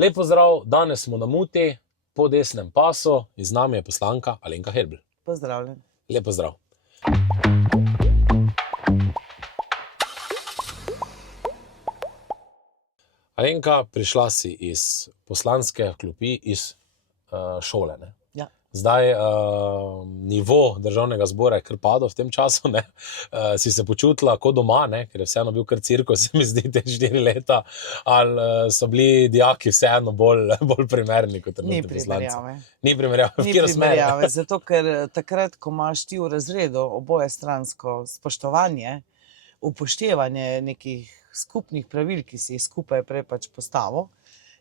Lep pozdrav, danes smo na Muti, po desnem pasu in z nami je poslanka Alenka Helbl. Pozdravljen. Lep pozdrav. Alenka, prišla si iz poslanske klopi, iz šole, ne? Ja. Zdaj, nivo državnega zbora je kar padel v tem času, ne? Si se počutila kot doma, ne? Ker je vseeno bil kar cirkus, se mi zdi, te 4 leta, ali so bili dijaki vseeno bolj primerni kot Ni trenutni poslanci? primerjave. Ni primerjave. V Ni katero smer? primerjave, zato ker takrat, ko imaš ti v razredu obojestransko spoštovanje, upoštevanje nekih skupnih pravil, ki si jih skupaj prej pač postavil,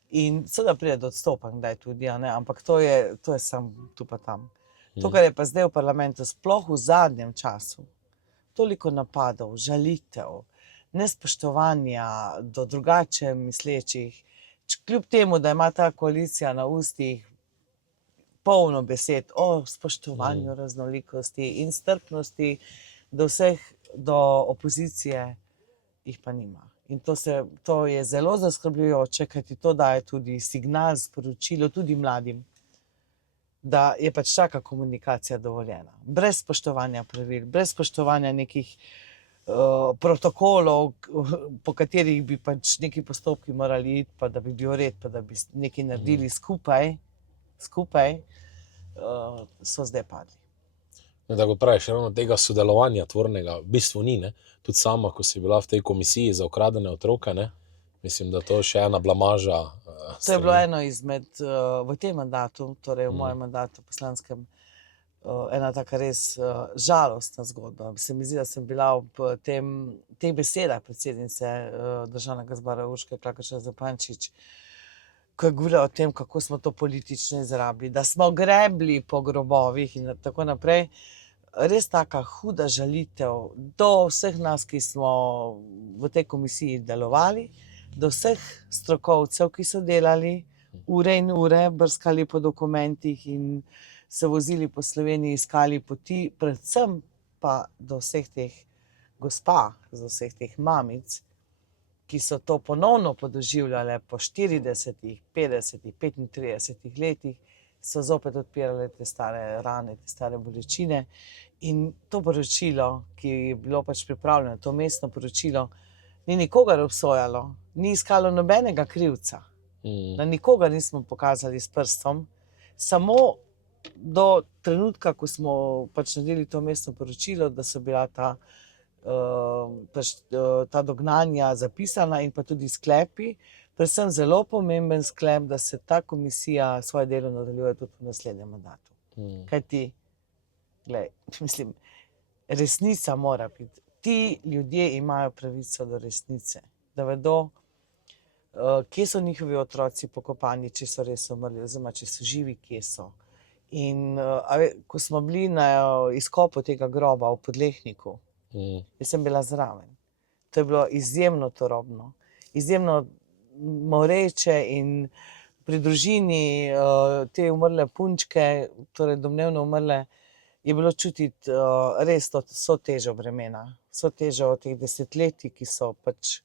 in seveda pride do odstopanj, kdaj tudi, a ne, ampak to je samo tu pa tam. To, kar je pa zdaj v parlamentu, sploh v zadnjem času, toliko napadov, žalitev, nespoštovanja do drugače mislečih, kljub temu, da ima ta koalicija na ustih polno besed o spoštovanju raznolikosti in strpnosti do vseh, do opozicije, jih pa nima. In to je zelo zaskrbljujoče, kajti to daje tudi signal, sporočilo tudi mladim, da je pač taka komunikacija dovoljena. Brez spoštovanja pravil, brez spoštovanja nekih protokolov, po katerih bi pač neki postopki morali iti, pa da bi bil red, pa da bi nekaj naredili skupaj, so zdaj padli. Ne, tako praviš, ravno tega sodelovanja tvornega v bistvu ni, ne? Tudi sama, ko si bila v tej komisiji za ukradene otroke, ne? Mislim, da to še ena blamaža. To je bilo eno izmed, v tem mandatu, torej v mojem mandatu poslanskem, ena taka res žalostna zgodba. Se mi zdi, da sem bila ob teh besedah predsednice Državnega zbora Urške Klakočar Zupančič, ko je govorila o tem, kako smo to politično izrabili, da smo grebli po grobovih in tako naprej. Res taka huda žalitev do vseh nas, ki smo v tej komisiji delovali, do vseh strokovcev, ki so delali ure in ure, brskali po dokumentih in se vozili po Sloveniji, iskali poti, predvsem pa do vseh teh gospa, do vseh teh mamic, ki so to ponovno podoživljale po 40, 50, 35 letih, so zopet odpirale te stare rane, te stare bolečine. In to poročilo, ki je bilo pač pripravljeno, to vmesno poročilo, ni nikogar obsojalo, ni iskalo nobenega krivca. Na nikogar nismo pokazali s prstom, samo do trenutka, ko smo pač naredili to vmesno poročilo, da so bila ta dognanja zapisana in pa tudi sklepi, predvsem zelo pomemben sklep, da se ta komisija svoje delo nadaljuje tudi v naslednjem mandatu. Kajti, glej, mislim, resnica mora biti. Ti ljudje imajo pravico do resnice, da vedo, kje so njihovi otroci pokopani, če so res umrli, oziroma če so živi, kje so. In ko smo bili na izkopu tega groba v Podlehniku, jaz sem bila zraven. To je bilo izjemno turobno, izjemno moreče in pri družini te umrle punčke, torej domnevno umrle, je bilo čutiti res so težo bremena, so težo teh desetletij, ki so pač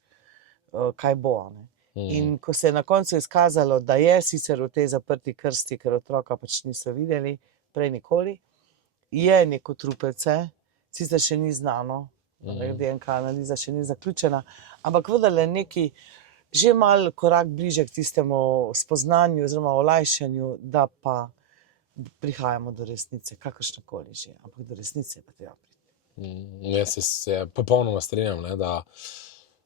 kaj bo, ne. In ko se je na koncu izkazalo, da je sicer v tej zaprti krsti, ker otroka pač niso videli prej nikoli, je neko trupelce, sicer še ni znano, DNK analiza še ni zaključena, ampak vendarle neki že malo korak bliže k tistemu spoznanju oziroma olajšanju, da pa prihajamo do resnice, kakršnakoli že, ampak do resnice pa treba priti. Jaz se popolnoma strinjam, ne, da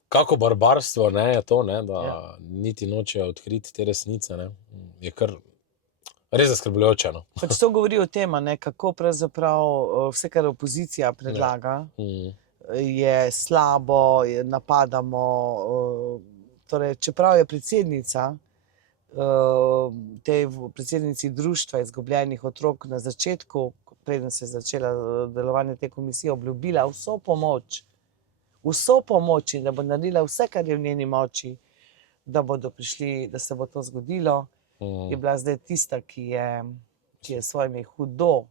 kako barbarstvo, ne, je to, ne, da niti nočejo odkriti te resnice, ne, je kar res zaskrbljujoče, no. Pač to govori o tem, ne, kako pravzaprav vse, kar opozicija predlaga, je slabo, napadamo, torej, čeprav je predsednica, tej predsednici Društva izgubljenih otrok na začetku, preden se je začela delovanje te komisije, obljubila vso pomoč in da bo naredila vse, kar je v njeni moči, da bodo prišli, da se bo to zgodilo, je bila zdaj tista, ki je s svojimi hudo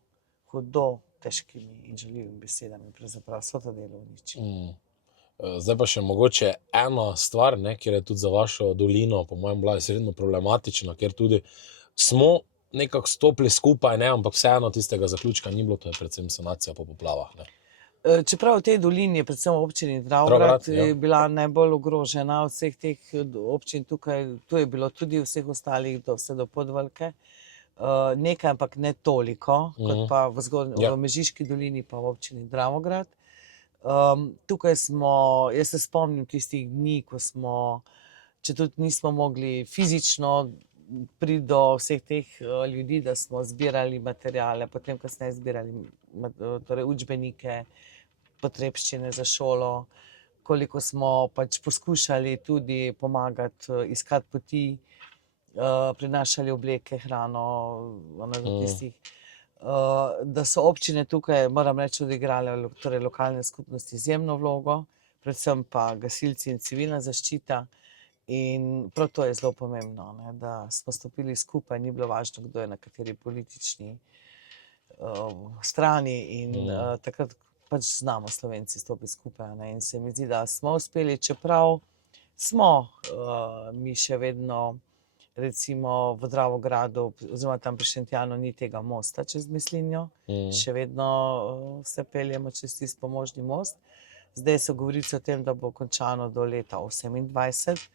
težkimi in žaljivimi besedami pravzaprav vso to delo uničila. Zdaj pa še mogoče ena stvar, ne, kjer je tudi za vašo dolino, po mojem, bila izredno problematična, ker tudi smo nekako stopili skupaj, ne, ampak vseeno tistega zaključka ni bilo, to je predvsem sanacija po poplavah. Ne. Čeprav v tej dolini, predvsem v občini Dravograd, Dravograd, je bila najbolj ogrožena od vseh teh občin tukaj, tu je bilo tudi vseh ostalih, vse do Podvalke. Nekaj, ampak ne toliko, kot pa v Mežiški dolini, pa v občini Dravograd. Tukaj smo, jaz se spomnim tistih dni, ko smo, če tudi nismo mogli fizično priti do vseh teh ljudi, da smo zbirali materiale, potem kasneje zbirali torej učbenike, potrebščine za šolo, koliko smo pač poskušali tudi pomagati, iskati poti, prinašali obleke, hrano, do tistih. Da so občine tukaj, moram reči, odigrale, torej lokalne skupnosti, izjemno vlogo, predvsem pa gasilci in civilna zaščita. In prav to je zelo pomembno, ne, da smo stopili skupaj, ni bilo važno, kdo je na kateri politični strani in takrat pač znamo Slovenci stopiti skupaj. Ne, in se mi zdi, da smo uspeli, čeprav smo mi še vedno, recimo v Dravogradu, oziroma tam pri Šentjanu ni tega mosta čez Mislinjo, še vedno se peljemo čez tisti pomožni most. Zdaj so govorice o tem, da bo končano do leta 2028,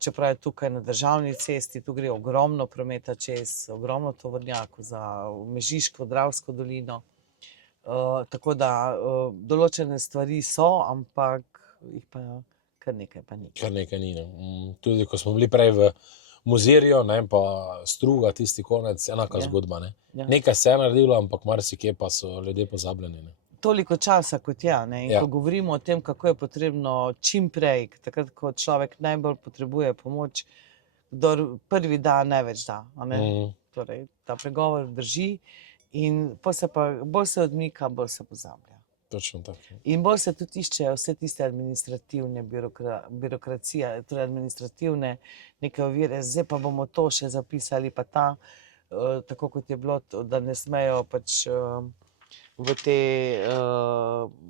čeprav je tukaj na državni cesti, tu gre ogromno prometa čez, ogromno tovornjakov za Mežiško, Dravsko dolino. Tako da določene stvari so, ampak jih pa kar nekaj pa ni. Kar nekaj ni. Tudi ko smo bili prej v Mozirju, ne, pa Struga, tisti konec, enaka zgodba. Ne. Nekaj se je naredilo, ampak marsikje pa so ljudje pozabljeni. Ne. Toliko časa kot je, ne, in ko govorimo o tem, kako je potrebno čim prej, takrat, ko človek najbolj potrebuje pomoč, kdor prvi da, največ da. Torej, ta pregovor drži in bolj se odmika, bolj se pozablja. Točno tako. In bolj se tudi iščejo vse tiste administrativne birokracije, torej administrativne neke ovire, zdaj pa bomo to še zapisali, pa ta, tako kot je bilo, da ne smejo pač v te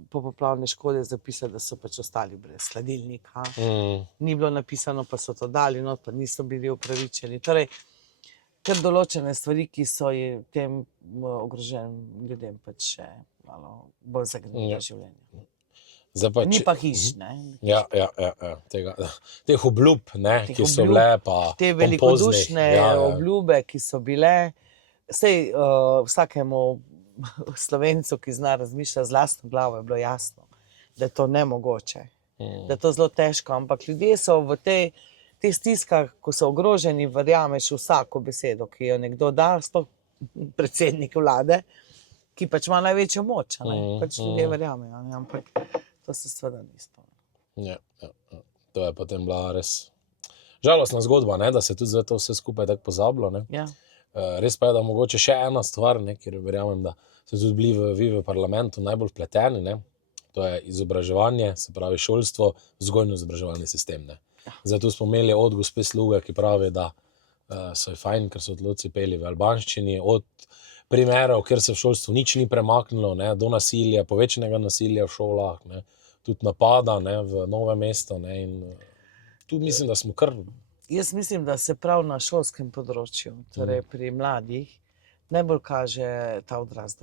popoplavne škode zapisati, da so pač ostali brez hladilnika. Ni bilo napisano, pa so to dali, no, pa niso bili upravičeni. Torej, kar določene stvari, ki so tem ogroženim ljudem pač še malo bolj zagnile življenje. Ni pa hiš, ne? Teh obljub, ne, ki so bile pa pompoznih. Te velikodušne obljube, ki so bile, sej vsakemu Slovencu, ki zna razmišljati z lastno glavo, je bilo jasno, da je to nemogoče, da je to zelo težko, ampak ljudje so v teh stiskah, ko so ogroženi, verjameš vsako besedo, ki jo nekdo da, sploh predsednik vlade, ki pač ima največjo moč, pač ljudje verjamejo, ampak to se seveda ni spomnilo. To je potem bila res žalostna zgodba, ne, da se tudi to vse skupaj tako pozabilo. Res pa je, da mogoče še ena stvar, ne, kjer verjamem, da ste tudi bili vi v parlamentu najbolj vpleteni, ne, to je izobraževanje, se pravi šolstvo, vzgojno-izobraževalni sistem. Ne. Zdaj tu smo imeli od gospe Sluge, ki pravi, da so je fajn, ker so otroci peli v albanščini, od primerov, kjer se v šolstvu nič ni premaknilo, ne, do nasilja, povečanega nasilja v šolah, ne, tudi napada, ne, v Novem mestu, ne, in tu mislim, da smo kar... Jaz mislim, da se prav na šolskem področju, torej pri mladih, najbolj kaže ta odraz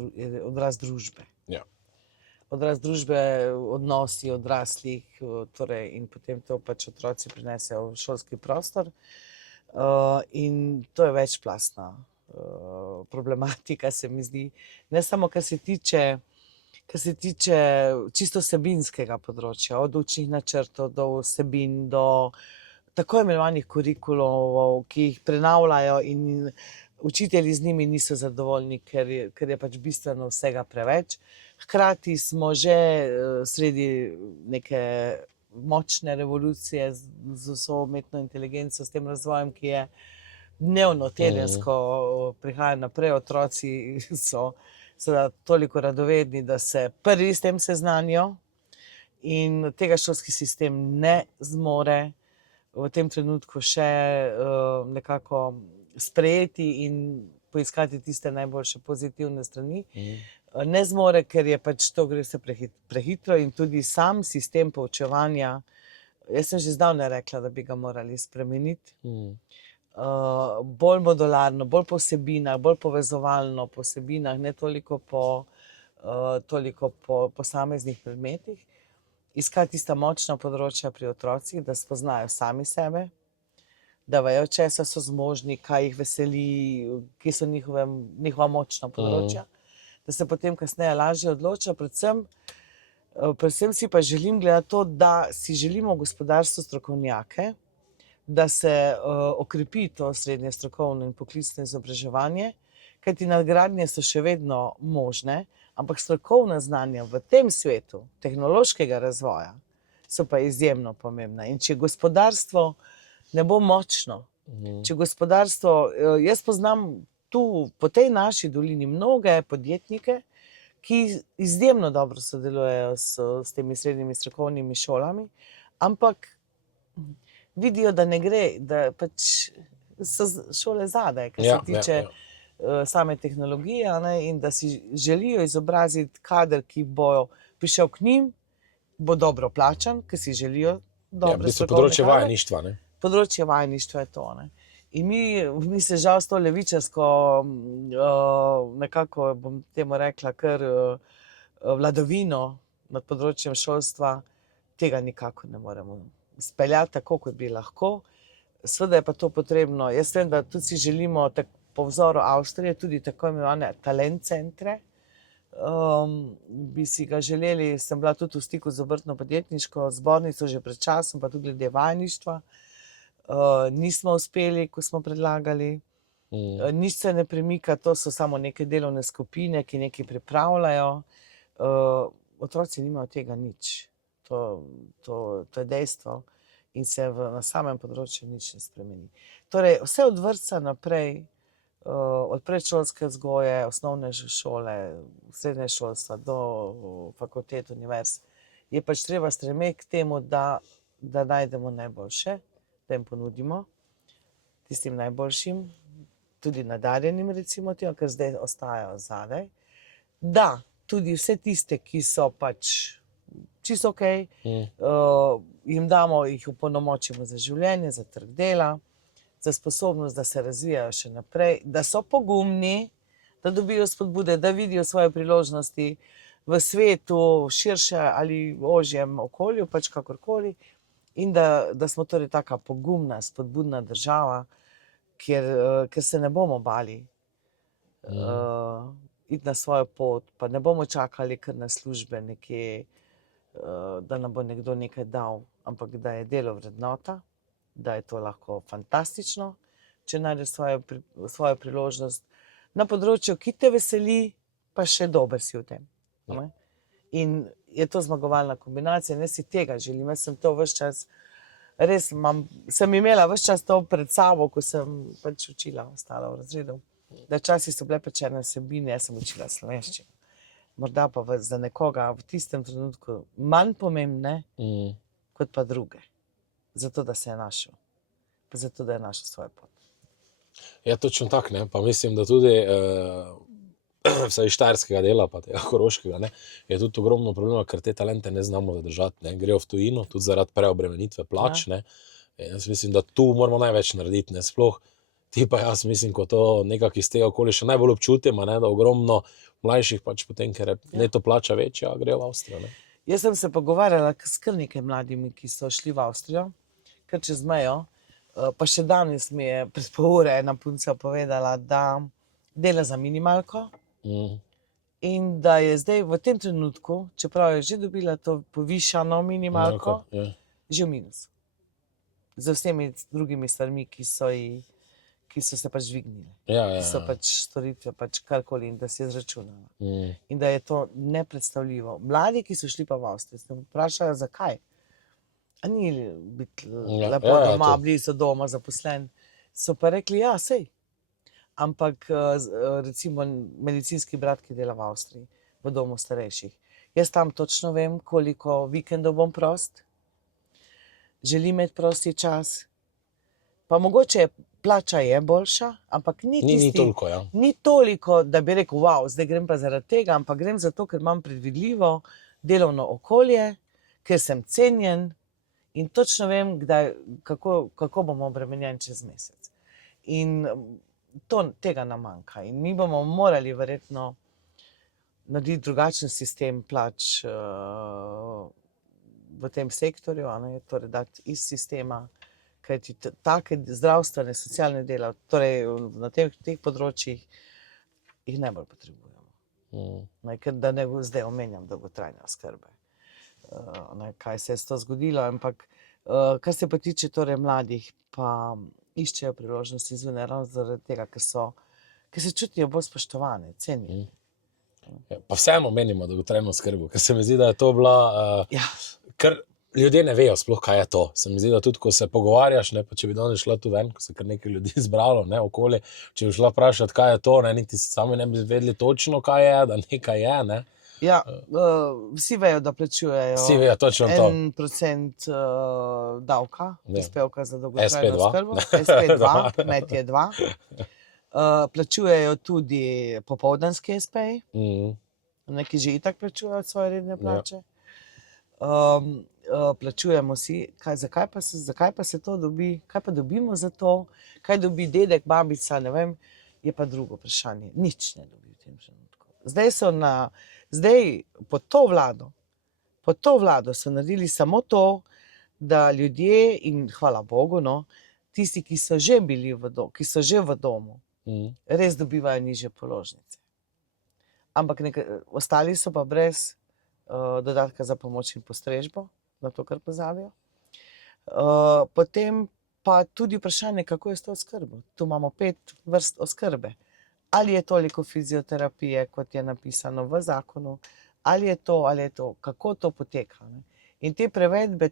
družbe. Odraz družbe, odnosi odraslih, torej in potem to pač otroci prinesejo v šolski prostor. In to je večplastna problematika, se mi zdi. Ne samo, kar se tiče čisto vsebinskega področja, od učnih načrtov do vsebin, do tako imenovanih kurikulumov, ki jih prenavljajo in učitelji z njimi niso zadovoljni, ker je pač bistveno vsega preveč. Hkrati smo že sredi neke močne revolucije z vso umetno inteligenco, s tem razvojem, ki je dnevno, tedensko prihaja naprej. Otroci so seveda toliko radovedni, da se prvi s tem seznanijo in tega šolski sistem ne zmore v tem trenutku še nekako sprejeti in poiskati tiste najboljše pozitivne strani. ne zmore, ker je pač to gre vse prehitro in tudi sam sistem poučevanja. Jaz sem že zdavnaj rekla, da bi ga morali spremeniti. Bolj modularno, bolj po vsebinah, bolj povezovalno po vsebinah, ne toliko po posameznih predmetih. Iskati tista močna področja pri otrocih, da spoznajo sami sebe, da vejo, česa so zmožni, kaj jih veseli, kje so njihova močna področja, da se potem kasneje lažje odloča. Predvsem si pa želim gledati to, da si želimo v gospodarstvu strokovnjake, da se okrepi to srednje strokovno in poklicno izobraževanje, kajti nadgradnje so še vedno možne, ampak strokovna znanja v tem svetu, tehnološkega razvoja, so pa izjemno pomembna. In če gospodarstvo ne bo močno, če gospodarstvo, jaz poznam tu po tej naši dolini mnoge podjetnike, ki izjemno dobro sodelujejo s temi srednjimi strokovnimi šolami, ampak vidijo, da ne gre, da pač so šole zadaj, kar se tiče same tehnologije, in da si želijo izobraziti kader, ki bo prišel k njim, bo dobro plačan, ker si želijo dobre strokovne področje vajeništva, ne? Področje vajeništva je to, ne. In mi se žal s to levičarsko, nekako bom temu rekla, kar vladavino nad področjem šolstva, tega nikako ne moremo speljati tako, kot bi lahko. Seveda je pa to potrebno. Jaz vem, da tudi si želimo po vzoru Avstrije tudi tako imenovane talent centre. Bi si ga želeli, sem bila tudi v stiku z obrtno-podjetniško zbornico že pred časom, pa tudi glede vajeništva. Nismo uspeli, ko smo predlagali. Nič se ne premika, to so samo neke delovne skupine, ki nekaj pripravljajo. Otroci nimajo tega nič. To je dejstvo in se na samem področju nič ne spremeni. Torej, vse od vrtca naprej, od predšolske vzgoje, osnovne šole, srednje šolstva do fakultet, univerz, je pač treba stremeti k temu, da najdemo najboljše, da jim ponudimo, tistim najboljšim, tudi nadarjenim, recimo temu, ker zdaj ostajajo zadaj, da tudi vse tiste, ki so pač čisto okej, jim damo, jih opolnomočimo za življenje, za trg dela, za sposobnost, da se razvijajo še naprej, da so pogumni, da dobijo spodbude, da vidijo svoje priložnosti v svetu, širše ali ožjem okolju, pač kakorkoli, in da smo torej taka pogumna, spodbudna država, ker se ne bomo bali iti na svojo pot, pa ne bomo čakali kar na službe nekje, da nam bo nekdo nekaj dal, ampak da je delo vrednota, da je to lahko fantastično, če najdeš svojo priložnost na področju, ki te veseli, pa še dober si v tem. In je to zmagovalna kombinacija in jaz si tega želim. Jaz sem to ves čas, res sem imela ves čas to pred sabo, ko sem pač učila, ostala v razredu, da včasih so bile pa črne vsebine, jaz sem učila slovenščino. Morda pa za nekoga v tistem trenutku manj pomembne, kot pa druge. Zato, da se je našel. Pa zato, da je našel svojo pot. Ja, točno tak, ne. Pa mislim, da tudi vsaj štajerskega dela, pa tega koroškega, ne, je tudi ogromno problema, ker te talente ne znamo zadržati, ne. Grejo v tujino, tudi zaradi preobremenitve plač, ne. Jaz mislim, da tu moramo največ narediti, ne. Sploh ti pa jaz mislim, ko to nekako iz tega okolja še najbolj občutim, ne, da ogromno mlajših pač potem, ker je neto plača večja, grejo v Avstrijo, ne. Jaz sem se pogovarjala s kar nekaj mladimi, ki so šli v Avstrijo, kar čez mejo, pa še danes mi je pred pol ure ena punca povedala, da dela za minimalko in da je zdaj v tem trenutku, čeprav je že dobila to povišano minimalko, že v minusu. Z vsemi drugimi stvarmi, ki so se pač dvignile. Ki so pač storitve, pač karkoli, in da si je izračunala. In da je to nepredstavljivo. Mladi, ki so šli pa v Avstrijo, se vprašajo, zakaj? A ni biti lepo doma, blizu doma, zaposlen? So pa rekli, ja, sej. Ampak recimo medicinski brat, ki dela v Avstriji, v domu starejših. Jaz tam točno vem, koliko vikendov bom prost, želim imeti prosti čas, pa mogoče plača je boljša, ampak Ni toliko, ja. ni toliko, da bi rekel, wow, zdaj grem pa zaradi tega, ampak grem zato, ker imam predvidljivo delovno okolje, ker sem cenjen in točno vem, kako bomo obremenjeni čez mesec. In tega nam manjka. In mi bomo morali verjetno narediti drugačen sistem plač v tem sektorju, torej dati iz sistema, kajti take zdravstvene, socialne dela, torej na teh področjih jih najbolj potrebujemo. Ker da ne zdaj omenjam dolgotrajne oskrbe. Kaj se je s to zgodilo, ampak kar se pa tiče torej mladih, pa iščejo priložnosti zunaj ravno zaradi tega, ker se čutijo bolj spoštovane, cenjene. Pa vseeno menimo dolgotrajno oskrbo, ker se mi zdi, da je to bila, ker ljudje ne vejo sploh, kaj je to. Se mi zdi, da tudi, ko se pogovarjaš, pa če bi danes šla tu ven, ko se kar nekaj ljudi zbralo, okoli, če bi šla vprašati, kaj je to, niti sami ne bi vedeli točno, kaj je, da nekaj je, ne. Ja, vsi vejo, da plačujejo Vsi vejo točno to. 1% davka, prispevka za SP2. dolgotrajno oskrbo, SP2, kmetje 2. Plačujejo tudi popoldanski SP-ji, neki že itak plačujejo svoje redne plače. Plačujemo si, zakaj pa se to dobi, kaj pa dobimo za to, kaj dobi dedek, babica, ne vem, je pa drugo vprašanje. Nič ne dobi v tem trenutku. Zdaj pod to vlado so naredili samo to, da ljudje, in hvala Bogu, tisti, ki so že bili ki so že v domu, res dobivajo nižje položnice. Ampak ostali so pa brez dodatka za pomoč in postrežbo, na to, kar pozabijo. Potem pa tudi vprašanje, kako je s to oskrbo. Tu imamo 5 vrst oskrbe. Ali je toliko fizioterapije, kot je napisano v zakonu, ali je to, kako to poteka. In te prevedbe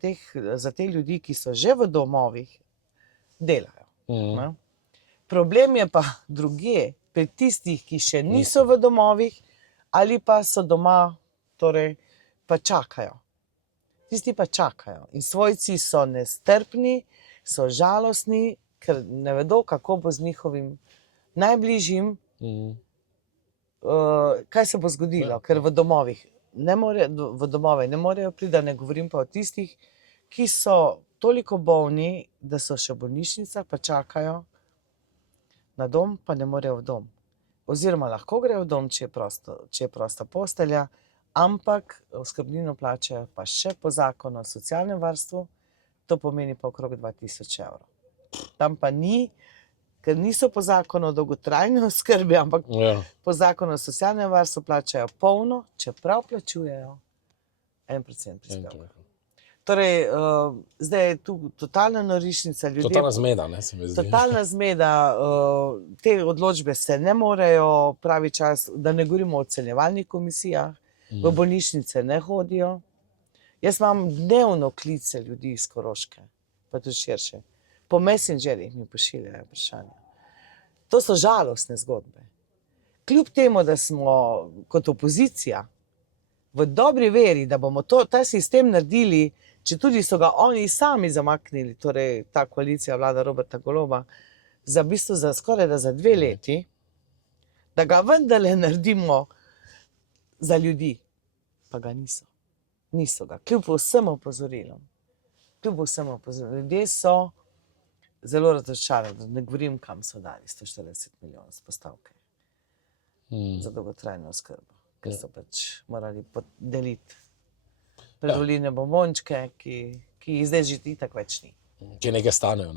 za te ljudi, ki so že v domovih, delajo. Problem je pa drugje, pri tistih, ki še niso v domovih, ali pa so doma, torej pa čakajo. Tisti pa čakajo. In svojci so nestrpni, so žalostni, ker ne vedo, kako bo z njihovim najbližjim, kaj se bo zgodilo, ker v domove ne morejo priti, da ne govorim pa o tistih, ki so toliko bolni, da so še v bolnišnicah, pa čakajo na dom, pa ne morejo v dom. Oziroma lahko grejo v dom, če je prosta postelja, ampak oskrbnino plačajo pa še po zakonu o socialnem varstvu, to pomeni pa okrog 2000 evrov. Tam pa ni, ker niso po zakonu o dolgotrajni oskrbi, ampak po zakonu o socialnem varstvu plačajo polno, čeprav plačujejo 1% prispevka. Torej, zdaj je tu totalna norišnica. Totalna zmeda, se mi zdi. Totalna zmeda, te odločbe se ne morejo pravi čas, da ne govorimo o ocenjevalnih komisijah, v bolnišnice ne hodijo. Jaz imam dnevno klice ljudi iz Koroške, pa tudi širše. Po messengerjih mi pošiljajo vprašanja. To so žalostne zgodbe. Kljub temu, da smo kot opozicija v dobri veri, da bomo ta sistem naredili, če tudi so ga oni sami zamaknili, torej ta koalicija, vlada Roberta Goloba, za skoraj da za 2 leti, da ga vendarle naredimo za ljudi, pa ga niso. Niso ga, kljub vsem opozorilom. Ljudje so zelo razočarani, da ne govorim, kam so dali 140 milijonov z postavke za dolgotrajno oskrbo, ker so pač morali deliti predvolilne bombončke, ki jih zdaj že itak več ni. Ki nekaj stanejo.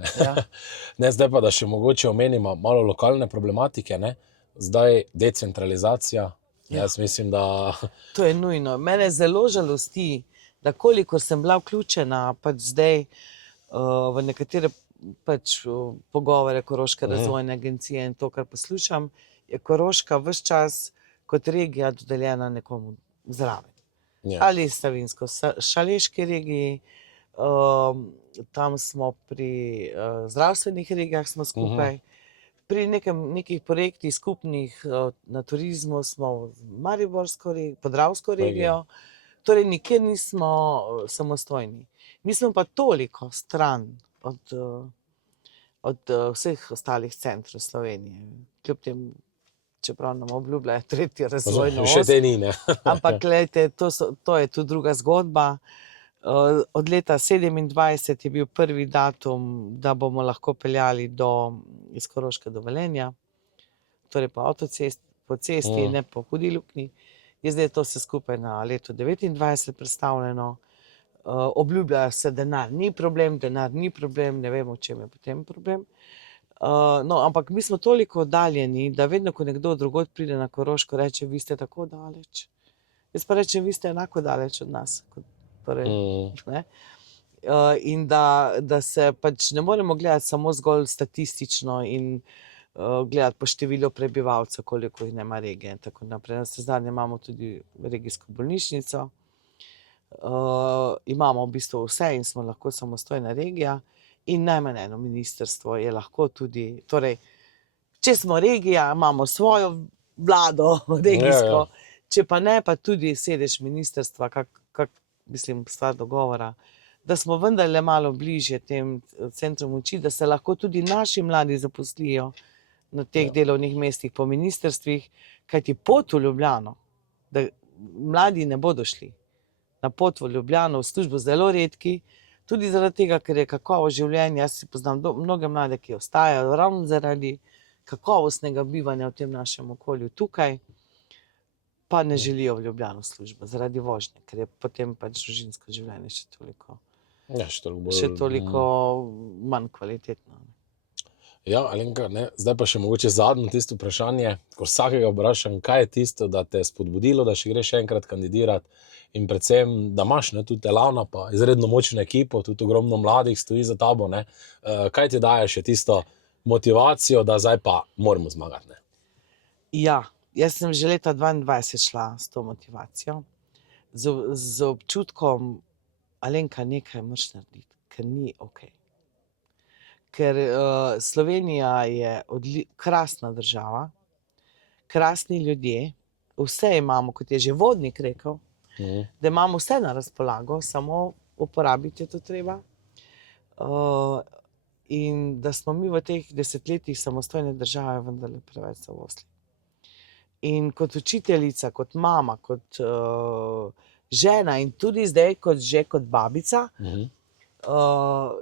Zdaj pa, da še mogoče omenimo malo lokalne problematike, zdaj decentralizacija. Jaz mislim, da... To je nujno. Mene zelo žalosti, da kolikor sem bila vključena pač zdaj v nekatere pač pogovore Koroške razvojne agencije in to, kar poslušam, je Koroška ves čas kot regija dodeljena nekomu zraven. Ali Savinjsko-Šaleški regiji, tam smo pri zdravstvenih regijah smo skupaj, pri nekih projektih skupnih na turizmu smo v Mariborsko regijo, Podravsko regijo, torej nikjer nismo samostojni. Mi smo pa toliko stran od vseh ostalih centrov Slovenije. Kljub temu, čeprav nam obljubljajo tretjo razvojno Še os. te ni, ne? Ampak, glejte, to je tudi druga zgodba. Od leta 27 je bil prvi datum, da bomo lahko peljali iz Koroške do Velenja, torej po cesti, ne po hudi luknji. Je zdaj to vse skupaj na leto 29 predstavljeno. Obljubljajo se, denar ni problem, ne vemo, v čem je potem problem. No, ampak mi smo toliko oddaljeni, da vedno, ko nekdo drugod pride na Koroško, reče, vi ste tako daleč. Jaz pa rečem, vi ste enako daleč od nas. Torej, ne? In da se pač ne moremo gledati samo zgolj statistično in gledati po številu prebivalcev, koliko jih nema regije in tako naprej. Navsezadnje imamo tudi regijsko bolnišnico. Imamo v bistvu vse in smo lahko samostojna regija. In najmanj eno ministrstvo je lahko tudi, torej, če smo regija, imamo svojo vlado regijsko, če pa ne, pa tudi sedež ministrstva, mislim, stvar dogovora, da smo vendarle malo bližje tem centrom moči, da se lahko tudi naši mladi zaposlijo na teh delovnih mestih po ministrstvih, kajti pot v Ljubljano, da mladi ne bodo šli na pot v Ljubljano, v službo zelo redki, tudi zaradi tega, ker je kakovost življenja, jaz si poznam mnoge mlade, ki ostajajo ravno zaradi kakovostnega bivanja v tem našem okolju tukaj, pa ne želijo v Ljubljano službo, zaradi vožnje, ker je potem pač družinsko življenje še toliko manj kvalitetno. Ja, Alenka, zdaj pa še mogoče zadnje tisto vprašanje, ko vsakega vprašam, kaj je tisto, da te je spodbudilo, da še greš enkrat kandidirati in predvsem, da imaš tudi delavno pa izredno močno ekipo, tudi ogromno mladih stoji za tabo, ne? Kaj ti daje še tisto motivacijo, da zdaj pa moramo zmagati, ne? Ja, jaz sem že leta 22 šla s to motivacijo, z občutkom, Alenka, nekaj moraš narediti, ker ni okej. Ker Slovenija je krasna država, krasni ljudje, vse imamo, kot je že Vodnik rekel, da imamo vse na razpolago, samo uporabiti je to treba. In da smo mi v teh desetletjih samostojne države vendarle preveč zavozli. In kot učiteljica, kot mama, kot žena in tudi zdaj kot babica,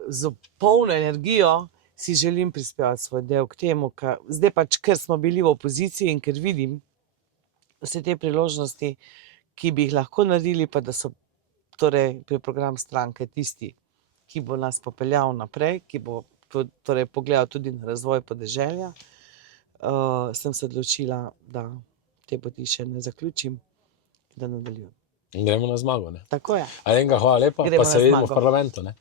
z polno energijo si želim prispevati svoj del k temu, zdaj pač, ker smo bili v opoziciji in ker vidim vse te priložnosti, ki bi jih lahko naredili, pa da so torej pri program stranke tisti, ki bo nas popeljal naprej, ki bo torej pogledal tudi na razvoj podeželja, sem se odločila, da te poti še ne zaključim, da nadaljujem. In gremo na zmago, ne? Tako je. Alenka, hvala lepa, Gremo pa se na vidimo v zmago. parlamentu, ne?